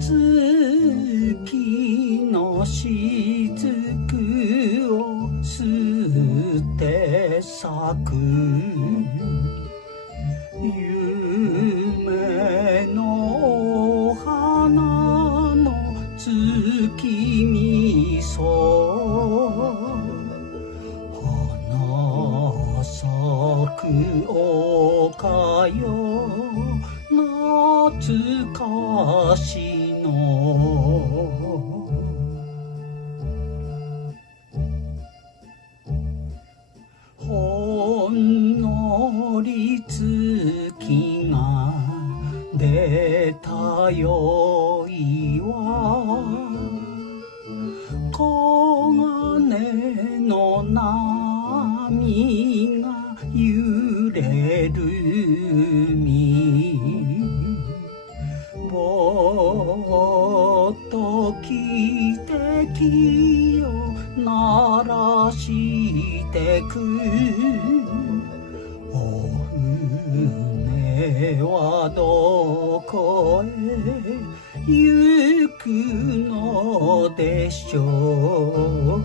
月の雫を吸って咲く夢の花の月みそ花咲く丘よ懐かしのほんのり月が出たよいわ黄金の波が揺れる海ぼーっと汽笛を鳴らしてくお船はどこへ行くのでしょう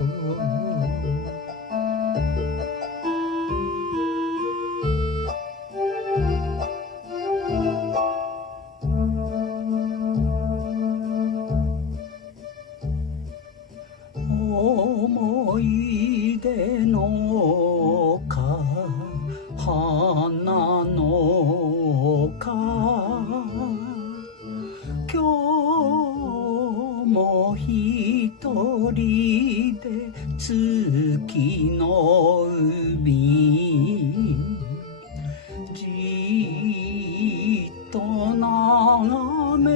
思い出の丘花の丘今日も一人で月の海じっと眺め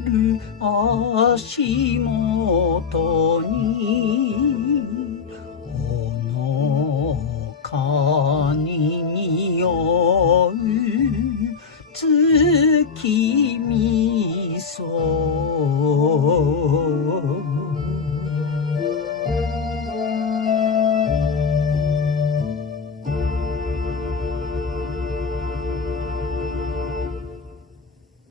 る足元にほのかに匂う月みそ